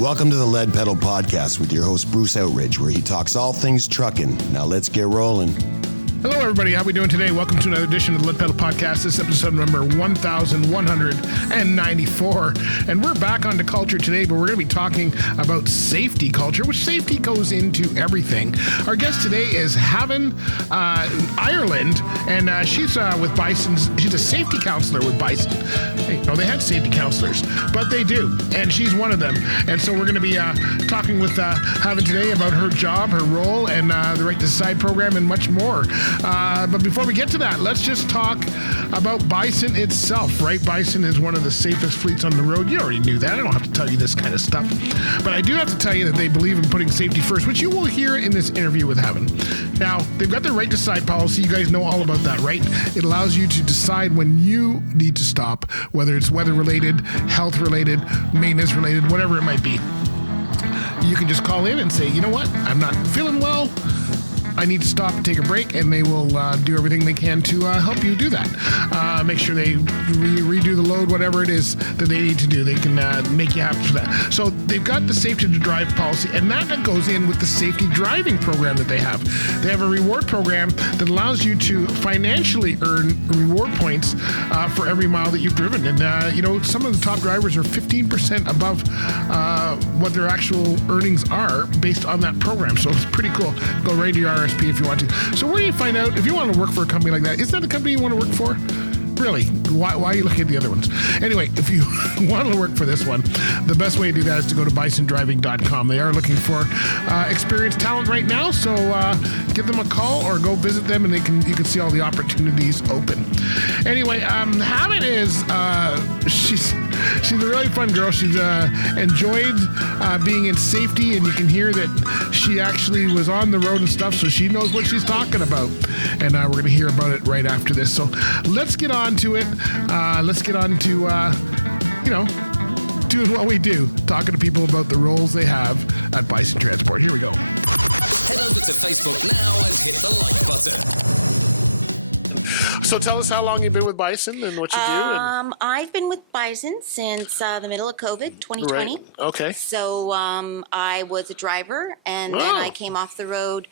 Welcome to the Lead Pedal Podcast with your host, Bruce Outridge, where he talks all things trucking. Now let's get rolling. Hello, everybody. How are we doing today? Welcome to another edition of the Lead Pedal Podcast. This is episode number 1194. And we're back onto culture today, but we're going to be talking about safety culture, which safety goes into everything. Our guest today is Haven Ireland, and she's with Bison. She's a safety counselor with Bison. Hey, no, they had safety counselors, but they do, and she's one of them. And so we're going to be talking with Haven today about her job, her role, and the Right to Decide program, and much more. But before we get to that, let's just talk about Bison itself, right? Bison is one of the safest fleets on the road. You already knew that. I don't have to tell you this kind of stuff. But I do have to tell you that they believe in putting safety first, which you will hear in this interview with Haven. Now, they've got their Right to Decide policy. You guys know all about that, right? It allows you to decide when you need to stop, whether it's weather-related, health-related, maintenance-related, whatever it might be. You can just call in and say, you know what? I'm not feeling well. I need to stop and take a break, and they will do everything they can to help you do that. Make sure they redo the load, whatever it is that they need to do. They can make you happy for that. So they've got the Safety to Drive policy, and that goes in with the safety driving program that they have. They have a reward program that allows you to financially earn reward points for every mile that you've driven. And, some of the top drivers are 15% above what their actual earnings are based on that program. So it's pretty cool. Go right to your RRSP if you want to. So where do you find out if you want to work for a company like that? Is that the company you want to work for? Really? Why are you looking at the other ones? Anyway, if you want to work for this one, the best way to do that is to go to bisondriving.com. They are looking for experienced talent right now, so give them a call or go visit them, and you can see all the opportunities open. Anyway, Haven is she's a really fun girl. She's enjoyed being in safety, and you can hear that she actually was on the road and stuff, so she knows what she's talking about. And we're going to hear about it right after this. So let's get on to it. Let's get on to, doing what we do, talking to people about the roles they have at Bison Transport. Here we go. Head over to Facebook now and hit the like button. So tell us how long you've been with Bison and what you do. And I've been with Bison since the middle of COVID, 2020. Right, okay. So I was a driver, and I came off the road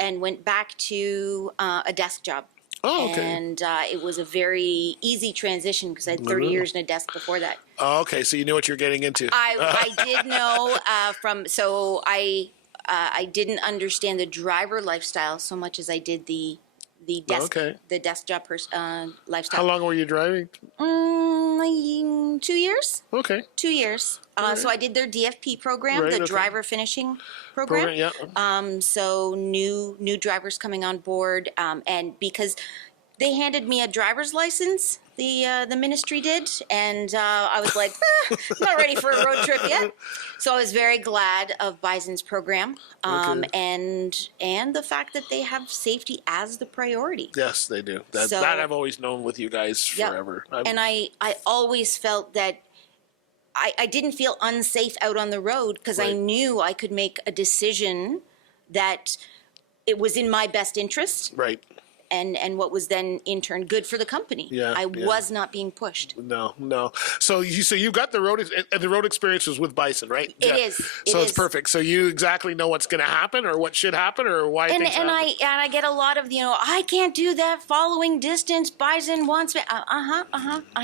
and went back to a desk job. Oh, okay. And it was a very easy transition because I had 30 years in a desk before that. Oh, okay, so you knew what you were getting into. I did know I didn't understand the driver lifestyle so much as I did the desk job lifestyle. How long were you driving? 2 years. Okay. 2 years. Right. So I did their DFP program, driver finishing program. Yeah. So new drivers coming on board, and because they handed me a driver's license, the ministry did, and I was like, not ready for a road trip yet. So I was very glad of Bison's program, and the fact that they have safety as the priority. Yes, they do. That I've always known with you guys forever. And I always felt that I didn't feel unsafe out on the road because I knew I could make a decision that it was in my best interest. Right. And what was then in turn good for the company. I was not being pushed. No. So you got the road experience was with Bison, right? It's perfect. So you exactly know what's going to happen or what should happen or why things happen. I get a lot of, I can't do that following distance. Bison wants me. I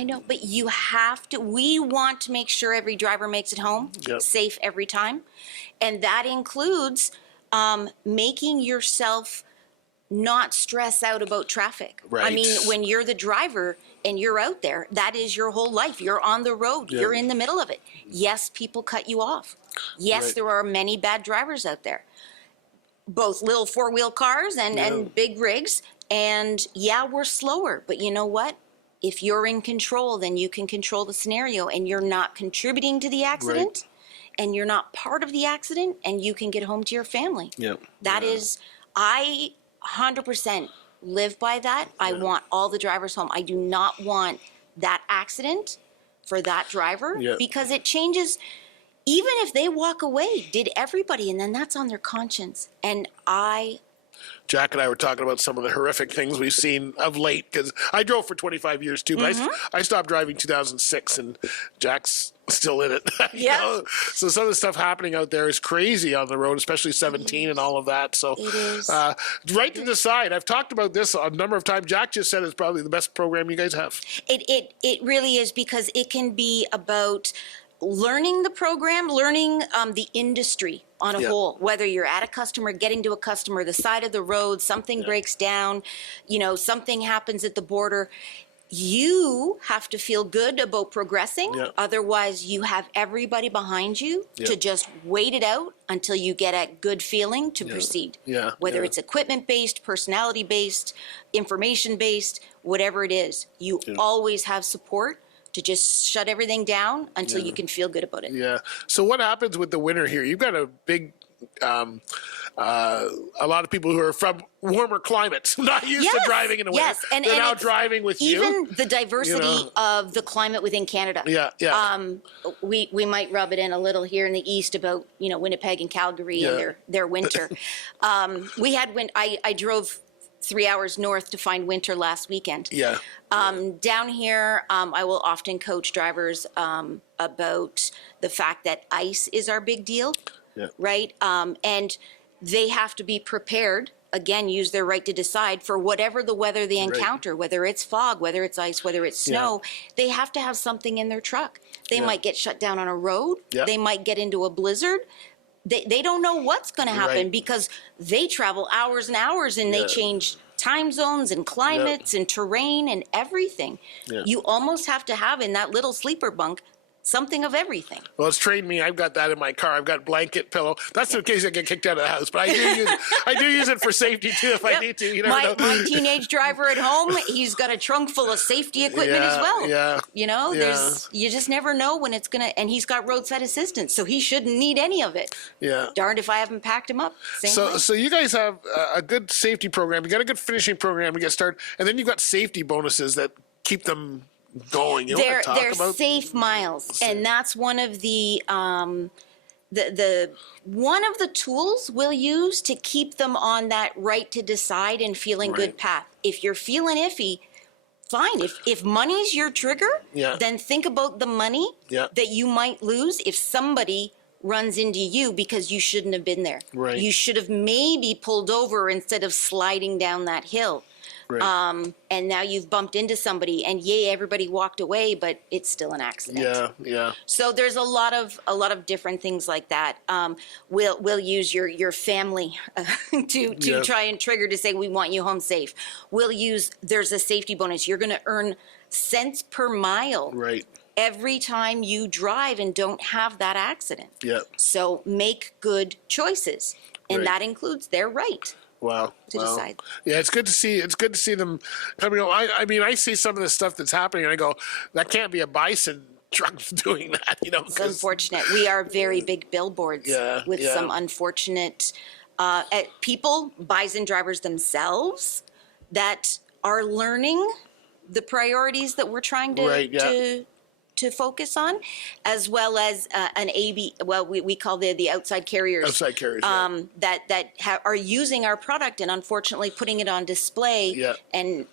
know, but you have to. We want to make sure every driver makes it home safe every time. And that includes making yourself not stress out about traffic. Right. I mean, when you're the driver and you're out there, that is your whole life. You're on the road. Yeah. You're in the middle of it. Yes, people cut you off. Yes, there are many bad drivers out there. Both little four-wheel cars and big rigs. And we're slower. But you know what? If you're in control, then you can control the scenario and you're not contributing to the accident. Right. And you're not part of the accident and you can get home to your family. Yep. That is, I 100% live by that. I want all the drivers home. I do not want that accident for that driver because it changes. Even if they walk away, did everybody, and then that's on their conscience. And I Jack and I were talking about some of the horrific things we've seen of late, because I drove for 25 years too, but I stopped driving 2006, and Jack's still in it. you know, so some of the stuff happening out there is crazy on the road, especially 17 and all of that. So, right to decide. I've talked about this a number of times. Jack just said it's probably the best program you guys have. It really is, because it can be about learning the program, learning the industry on a whole, whether you're at a customer, getting to a customer, the side of the road, something breaks down, you know, something happens at the border. You have to feel good about progressing. Otherwise, you have everybody behind you to just wait it out until you get a good feeling to proceed. Whether it's equipment-based, personality-based, information-based, whatever it is, you always have support to just shut everything down until you can feel good about it. So what happens with the winter here? You've got a big, a lot of people who are from warmer climates, not used to driving in the winter. They're now driving with you. The diversity You know. of the climate within Canada. We might rub it in a little here in the east about, you know, Winnipeg and Calgary, their winter. We had I drove 3 hours north to find winter last weekend. Down here, I will often coach drivers about the fact that ice is our big deal, right? And they have to be prepared, again, use their right to decide for whatever the weather they encounter, whether it's fog, whether it's ice, whether it's snow. They have to have something in their truck. They might get shut down on a road. They might get into a blizzard. They don't know what's going to happen because they travel hours and hours, and they change time zones and climates and terrain and everything. You almost have to have in that little sleeper bunk something of everything. Well, it's trained me. I've got that in my car. I've got blanket, pillow. That's in case I get kicked out of the house. But I do use it for safety too if I need to. You never know. Teenage driver at home, he's got a trunk full of safety equipment as well. You know, you just never know when it's gonna. And he's got roadside assistance, so he shouldn't need any of it. Darned if I haven't packed him up. So you guys have a good safety program. You got a good finishing program to get started, and then you've got safety bonuses that keep them going. You want to talk about safe miles, and that's one of the one of the tools we'll use to keep them on that right to decide and feeling good path. If you're feeling iffy, fine. If money's your trigger, then think about the money that you might lose if somebody runs into you because you shouldn't have been there. You should have maybe pulled over instead of sliding down that hill. And now you've bumped into somebody, and everybody walked away, but it's still an accident. So there's a lot of different things like that. We'll use your family to try and trigger to say we want you home safe. There's a safety bonus. You're going to earn cents per mile every time you drive and don't have that accident. So make good choices, and that includes their right. Wow. Yeah, it's good to see. It's good to see them coming. I mean, I see some of the stuff that's happening, and I go, that can't be a Bison truck doing that, you know? Because unfortunately, we are very big billboards. With some unfortunate people, Bison drivers themselves, that are learning the priorities that we're trying to focus on, as well as an AV, we call the outside carriers. Outside carriers, that are using our product and unfortunately putting it on display and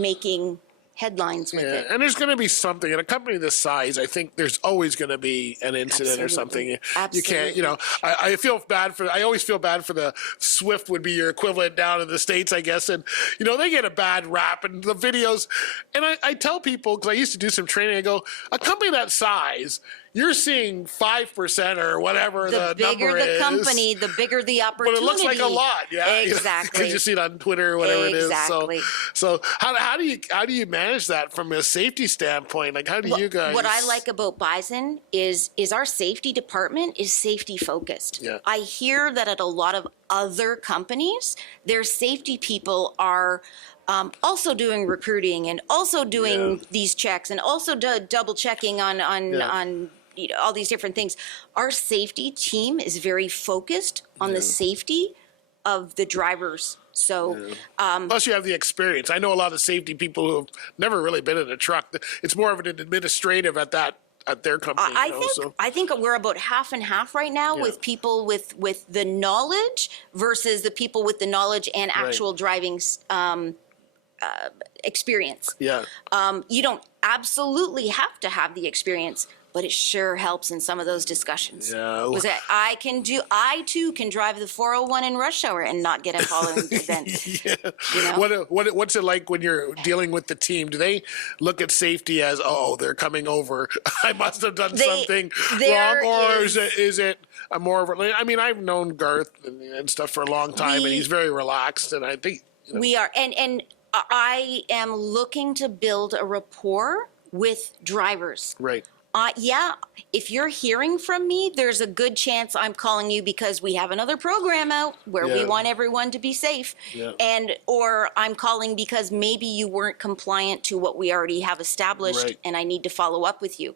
making headlines. And there's going to be something. In a company this size, I think there's always going to be an incident or something. You can't, you know, I always feel bad for the Swift would be your equivalent down in the States, I guess. And, you know, they get a bad rap and the videos. And I tell people, because I used to do some training, I go, a company that size, you're seeing 5% or whatever the number is, but it looks like a lot, because you see it on Twitter or whatever it is. So how do you manage that from a safety standpoint? Like, how do you guys? What I like about Bison is our safety department is safety focused. I hear that at a lot of other companies, their safety people are also doing recruiting and also doing these checks and also double checking on all these different things. Our safety team is very focused on the safety of the drivers. So, plus you have the experience. I know a lot of safety people who have never really been in a truck. It's more of an administrative at at their company, you know. I think we're about half and half right now Yeah. with people with the knowledge versus the people with the knowledge and Right. actual driving experience. Yeah. You don't absolutely have to have the experience, but it sure helps in some of those discussions. Yeah. Is that I too can drive the 401 in rush hour and not get involved with things. Yeah. What's it like when you're dealing with the team? Do they look at safety as, oh, they're coming over, I must have done something wrong, or is it a more of a? I mean, I've known Garth and stuff for a long time, and he's very relaxed, and I think We are, and I am looking to build a rapport with drivers. Right. Yeah, if you're hearing from me, there's a good chance I'm calling you because we have another program out where we want everyone to be safe. Yeah. Or I'm calling because maybe you weren't compliant to what we already have established, Right. and I need to follow up with you.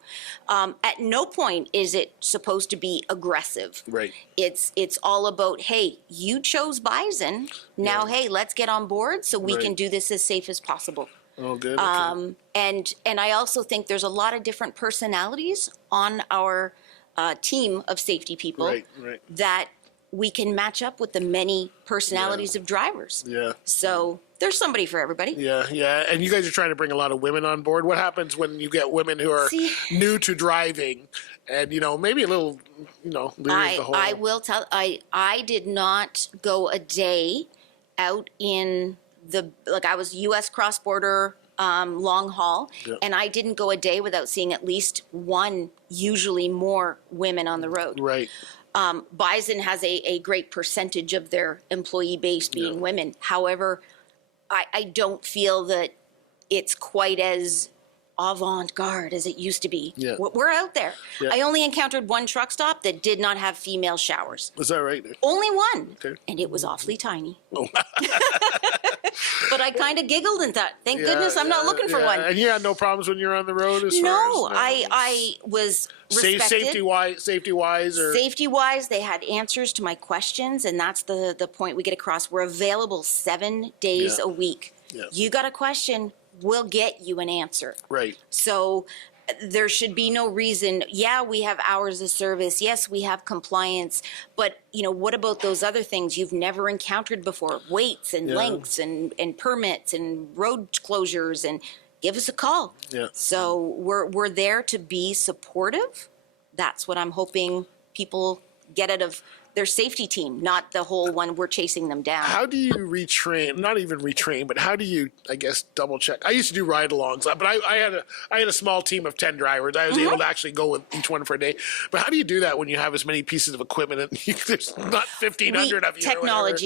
At no point is it supposed to be aggressive. Right. It's all about, hey, you chose Bison. Now, Yeah. hey, let's get on board so we Right. can do this as safe as possible. Oh, good. Okay. And I also think there's a lot of different personalities on our team of safety people. Right. Right. That we can match up with the many personalities of drivers. Yeah. So there's somebody for everybody. Yeah, yeah. And you guys are trying to bring a lot of women on board. What happens when you get women who are new to driving and, maybe a little, leery of the whole... I will tell, I did not go a day out in I was U.S. cross-border long haul, Yeah. and I didn't go a day without seeing at least one, usually more women on the road. Right. Bison has a great percentage of their employee base being women. However, I don't feel that it's quite as avant-garde as it used to be. Yeah. We're out there. Yeah. I only encountered one truck stop that did not have female showers. Is that right? Only one. Okay. And it was awfully tiny. Oh. But I kind of giggled at that. Thank goodness I'm not looking for one. And you had no problems when you were on the road as far as... I was Safety-wise, or... Safety-wise, they had answers to my questions, and that's the point we get across. We're available 7 days a week. Yeah. If you got a question, we'll get you an answer. Right. So there should be no reason. Yeah, we have hours of service. Yes, we have compliance. But, what about those other things you've never encountered before? Weights and lengths and permits and road closures, and give us a call. Yeah. So we're there to be supportive. That's what I'm hoping people get out of their safety team, not the whole one we're chasing them down. How do you retrain? Not even retrain, but how do you, I guess, double check? I used to do ride-alongs, but I had a small team of 10 drivers. I was able to actually go with each one for a day. But how do you do that when you have as many pieces of equipment and there's not 1,500 of you or whatever?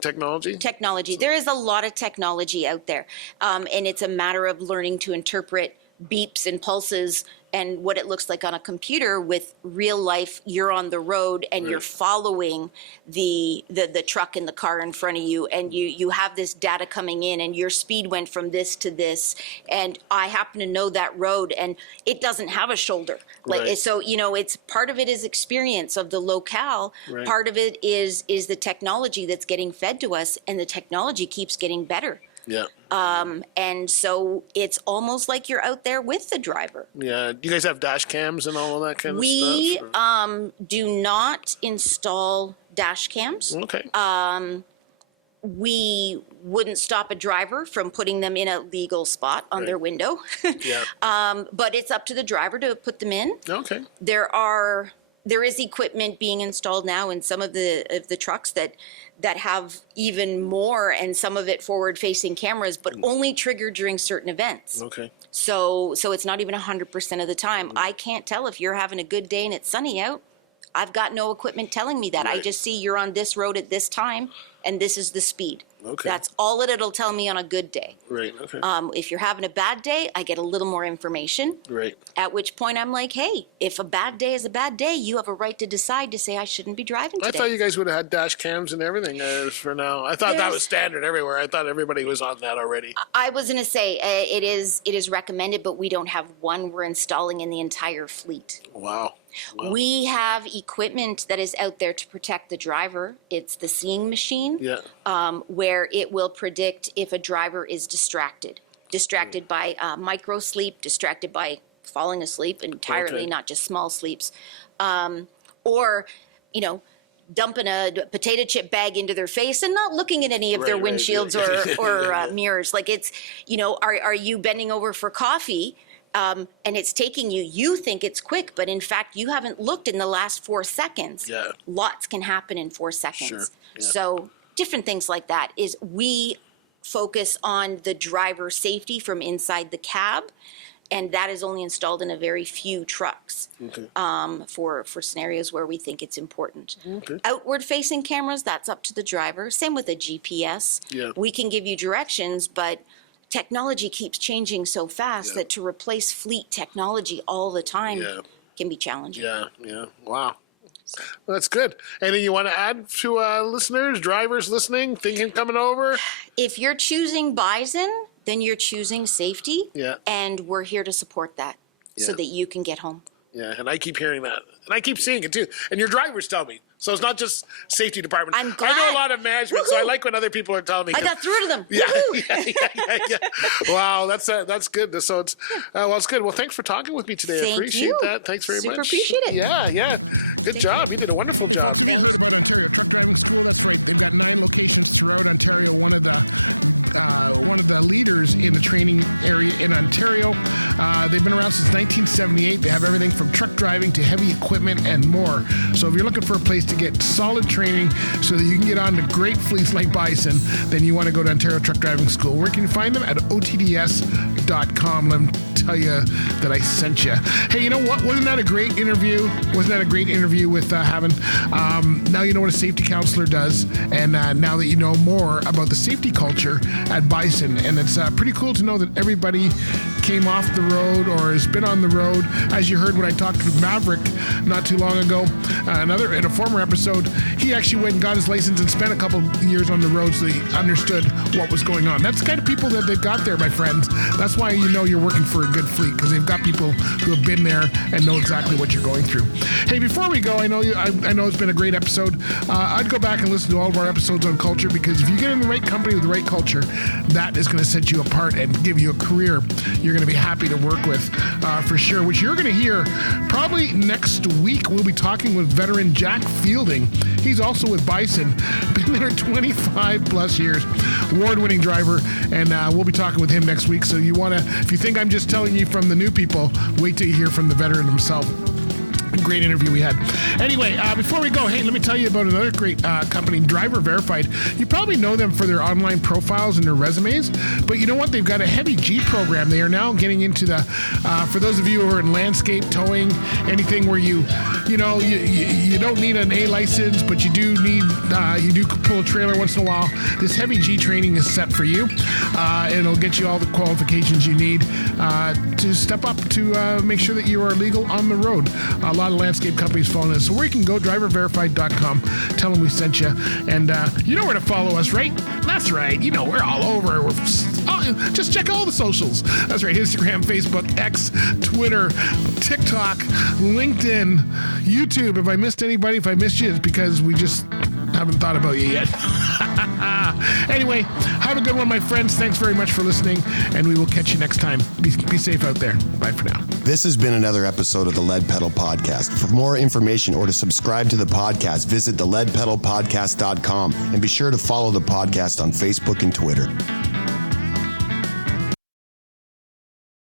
Technology. There is a lot of technology out there, and it's a matter of learning to interpret beeps and pulses and what it looks like on a computer with real life. You're on the road and you're following the truck in the car in front of you, and you have this data coming in, and your speed went from this to this, and I happen to know that road, and it doesn't have a shoulder. Right. So, it's part of it is experience of the locale. Right. Part of it is the technology that's getting fed to us, and the technology keeps getting better. Yeah. And so it's almost like you're out there with the driver. Yeah. Do you guys have dash cams and all of that kind of stuff? We do not install dash cams. Okay. We wouldn't stop a driver from putting them in a legal spot on their window. Yeah. But it's up to the driver to put them in. Okay. There is equipment being installed now in some of the trucks that have even more, and some of it forward-facing cameras, but only triggered during certain events. Okay. So it's not even 100% of the time. I can't tell if you're having a good day and it's sunny out. I've got no equipment telling me that. Right. I just see you're on this road at this time, and this is the speed. Okay. That's all that it'll tell me on a good day. Right. Okay. If you're having a bad day, I get a little more information. Right. At which point I'm like, hey, if a bad day is a bad day, you have a right to decide to say I shouldn't be driving I today. thought you guys would have had dash cams and everything as for now. I thought that was standard everywhere. I thought everybody was on that already. I was going to say it is recommended, but we don't have one we're installing in the entire fleet. Wow. Wow. We have equipment that is out there to protect the driver. It's the seeing machine, Yeah. where it will predict if a driver is distracted by micro sleep, distracted by falling asleep entirely, not just small sleeps, or, dumping a potato chip bag into their face and not looking at any of their windshields or mirrors. Like it's, are you bending over for coffee and it's taking you think it's quick, but in fact you haven't looked in the last 4 seconds. Yeah. Lots can happen in 4 seconds. Sure. Yeah. So different things like that is we focus on the driver's safety from inside the cab. And that is only installed in a very few trucks for scenarios where we think it's important. Okay. Outward-facing cameras, that's up to the driver. Same with a GPS. Yeah. We can give you directions, but technology keeps changing so fast that to replace fleet technology all the time can be challenging. Yeah. Wow. Well, that's good. Anything you want to add to listeners, drivers listening, thinking coming over? If you're choosing Bison, then you're choosing safety. Yeah. And we're here to support that so that you can get home. Yeah, and I keep hearing that. And I keep seeing it too. And your drivers tell me. So it's not just safety department. I know a lot of management, so I like when other people are telling me. I got 3 of them. Yeah. Wow, that's good. So it's it's good. Well, thanks for talking with me today. I appreciate that. Thanks very much. Yeah. Good job. You did a wonderful job. Folks, have you heard about Ontario Truck Driving School? That's right. They've got 9 locations throughout Ontario. One of the leaders in the training area in Ontario. They've been around since 1978. They have everything from truck driving to heavy equipment and more. So if you're looking for a place to get solid training so that you can get on to great fleets like Bison, then you want to go to Ontario Truck Driving School. Where can you find them? At otds.com. Let them tell you that I sent you. Hey, you know what? Wasn't that a great interview? With having now you know what a safety counselor does, and now that you know more about the safety culture at Bison, and it's pretty cool to know that everybody came off the road or has been on the road. As you heard when I talked to Maverick not too long ago, in a former episode, he actually went and got his license and spent a couple years on the road so he understood what was going on. That's the kind of people that they've got there, my friends. That's why you know you're working for a good fleet, because they've got people who have been there and know exactly what you're going through. Hey, before we go, I know it's been a great episode. I'd go back and listen to all of our episodes on culture, because if you get in the right company with the right culture, that is going to set you apart and give you a career you're going to be happy to work with for sure, which you're going to hear probably next week. We'll be talking with veteran Jack Fielding. He's also with Bison, been there 25 plus years, award-winning driver, and we'll be talking with him next week. So if you think I'm just telling you from the new people, wait till you hear from the veteran himself. Great interview we had. Anyway, before we go, hey, let me tell you about another great company, Driver Verified. You probably know them for their online profiles and their resumes, but you know what? They've got a heavy G program. They are now getting into the, for those of you who are in landscape, towing, anything where you don't need an A license, but you do pull a trailer once in a while. This heavy G training is set for you. It'll get you all the qualifications you need to step up to make sure that you are legal on the road. A lot of landscape companies follow this. So where you can go, driververified.com. Tell them we sent you. And you know where to follow us, right? That's right. You know, we're all over. Just check all the socials. That's right. Instagram, Facebook, X, Twitter, TikTok, LinkedIn, YouTube. If I missed anybody, if I missed you, it's because we just haven't thought about you yet. Anyway, have a good one, my friends. Thanks very much for listening, and we will catch you next time. Be safe out there. Bye for now. This has been another episode of the Lead Pedal Podcast. For more information or to subscribe to the podcast, visit theleadpedalpodcast.com, and be sure to follow the podcast on Facebook and Twitter.